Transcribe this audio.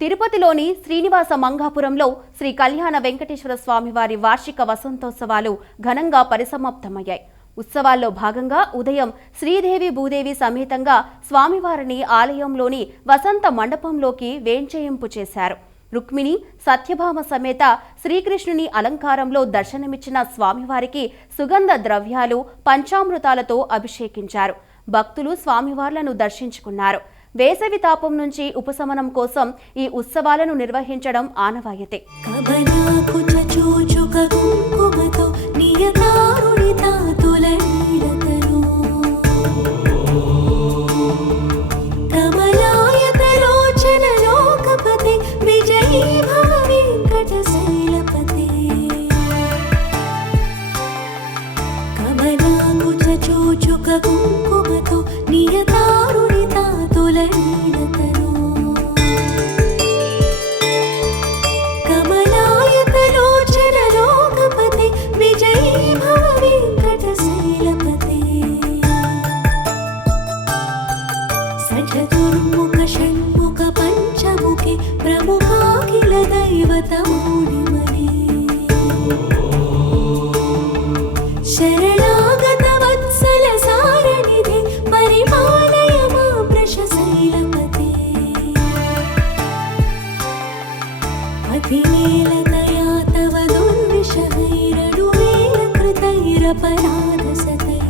తిరుపతిలోని శ్రీనివాస మంగాపురంలో శ్రీ కళ్యాణ వెంకటేశ్వర స్వామివారి వార్షిక వసంతోత్సవాలు ఘనంగా పరిసమాప్తమయ్యాయి. ఉత్సవాల్లో భాగంగా ఉదయం శ్రీదేవి భూదేవి సమేతంగా స్వామివారిని ఆలయంలోని వసంత మండపంలోకి వేంచేయింపు చేశారు. రుక్మిణి సత్యభామ సమేత శ్రీకృష్ణుని అలంకారంలో దర్శనమిచ్చిన స్వామివారికి సుగంధ ద్రవ్యాలు పంచామృతాలతో అభిషేకించారు. భక్తులు స్వామివార్లను దర్శించుకున్నారు. వేసవి తాపం నుంచి ఉపశమనం కోసం ఈ ఉత్సవాలను నిర్వహించడం ఆనవాయితీ. షణ్ముఖ పంచముఖి ప్రముఖాఖిల దైవతమౌళిమణి శరణాగత వత్సల సారణిధి పరిపాలయ మా వృషశైలపతే అధివేల దయా తవ దుర్విషహైరడువేల కృతైరపరాధ సతై